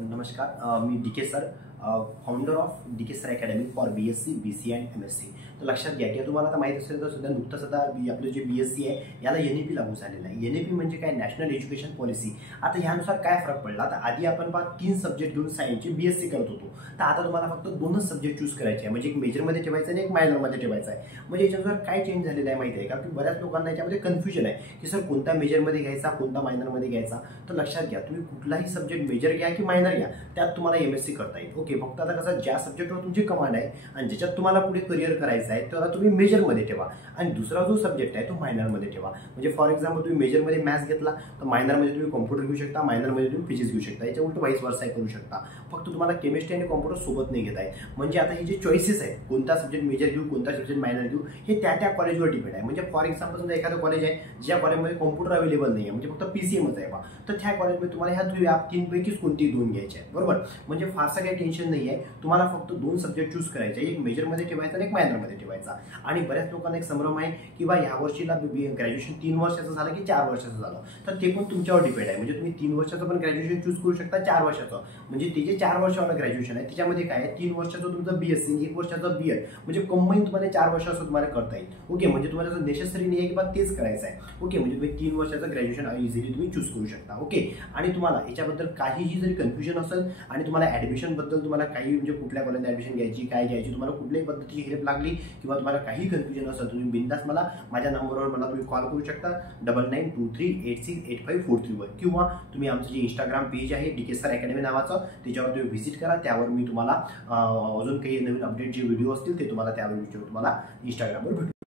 नमस्कार, मी D K sir, founder of D K sir academy for BSc, BCA and MSc. तर लक्षात घ्या की तुम्हाला आता माहीत असेल तर सुद्धा नुकतंच आता आपलं जे BSc आहे याला NEP लागू झालेलं आहे. NEP म्हणजे काय, नॅशनल एज्युकेशन पॉलिसी. आता ह्यानुसार काय फरक पडला, आता आधी आपण 3 सब्जेक्ट घेऊन सायन्सचे BSc करत होतो, तर आता तुम्हाला फक्त 2च सब्जेक्ट चूज करायचे आहे. म्हणजे एक मेजरमध्ये ठेवायचं आणि एक मायनरमध्ये ठेवायचं आहे. म्हणजे याच्यानुसार काय चेंज झालेलं आहे माहिती आहे का, की बऱ्याच लोकांना याच्यामध्ये कन्फ्युजन आहे की सर कोणत्या मेजरमध्ये घ्यायचा, कोणता मायनरमध्ये घ्यायचा. तर लक्षात घ्या, तुम्ही कुठलाही सब्जेक्ट मेजर घ्या की मायनर घ्या, त्यात तुम्हाला MSc करता येईल. ओके, फक्त आता कसं, ज्या सब्जेक्टवर तुमची कमांड आहे आणि ज्याच्यात तुम्हाला पुढे करिअर करायचं आहे त्याला तुम्ही मेजरमध्ये ठेवा आणि दुसरा जो सब्जेक्ट आहे तो मायनरमध्ये ठेवा. म्हणजे फॉर एक्झाम्पल तुम्ही मेजरमध्ये मॅथ्स घेतला तर मायनरमध्ये तुम्ही कॉम्प्युटर घेऊ शकता, मायनरमध्ये तुम्ही फिजिक्स घेऊ शकता. याच्या उलट वाईस वर्सा करू शकता. फक्त तुम्हाला केमिस्ट्री आणि कॉम्प्युटर सोबत नाही घेता आहे. म्हणजे आता हे जे चॉईसेस आहेत, कोणता सब्जेक्ट मेजर घेऊ, कोणता सब्जेक्ट मायनर घेऊ, हे त्या कॉलेजवर डिपेंड आहे. म्हणजे फॉर एक्झाम्पल समजा एखादं कॉलेज आहे ज्या कॉलेजमध्ये कॉम्प्युटर अवेलेबल नाही आहे, म्हणजे फक्त PCMच आहे बा, तर त्या कॉलेजमध्ये तुम्हाला ह्या 3पैकीच कोणती 2 घ्यायचे आहे. बरोबर, म्हणजे फारसं काही टेन्शन नाही आहे. तुम्हाला फक्त 2 सब्जेक्ट चूज करायचे, एक मेजरमध्ये ठेवायचा आणि एक मायनरमध्ये ठेवायचा. आणि बऱ्याच लोकांना एक संभ्रम आहे की बा ह्या वर्षीला ग्रॅज्युएशन 3 वर्षाचं झालं की 4 वर्षाचं झालं, तर ते पण तुमच्यावर डिपेंड आहे. म्हणजे तुम्ही 3 वर्षाचं पण ग्रॅज्युएशन चूज करू शकता, 4 वर्षाचं. म्हणजे ते जे 4 वर्षावाला ग्रॅज्युएशन आहे त्याच्यामध्ये काय आहे, 3 वर्षाचं तुमचं BSc आणि 1 वर्षाचं BEd, म्हणजे कंबाईन तुम्हाला 4 वर्षाचं तुम्हाला करता येईल. ओके, म्हणजे तुम्हाला जर नेसेसरी नाही आहे की बा तेच करायचं आहे. ओके, म्हणजे तुम्ही 3 वर्षाचं ग्रॅज्युएशन इझिली तुम्ही चूज करू शकता. ओके, आणि तुम्हाला याच्याबद्दल काहीही जरी कन्फ्युजन असेल आणि तुम्हाला ऍडमिशनबद्दल तुम्हाला काही म्हणजे कुठल्या कॉलेजला ऍडमिशन घ्यायची, काय घ्यायची, तुम्हाला कुठल्याही पद्धतीची हेल्प लागली किंवा तुम्हाला काही कन्फ्युजन असेल, तुम्ही बिंदास मला माझ्या नंबरवर तुम्ही कॉल करू शकता 9923868543 वर, किंवा तुम्ही आमचं जे इंस्टाग्राम पेज आहे डी के सर अकॅडमी नावाचं, त्याच्यावर तुम्ही व्हिजिट करा. त्यावर मी तुम्हाला अजून काही नवीन अपडेट जे व्हिडिओ असतील ते तुम्हाला त्यावर तुम्हाला इंस्टाग्रामवर भेटू.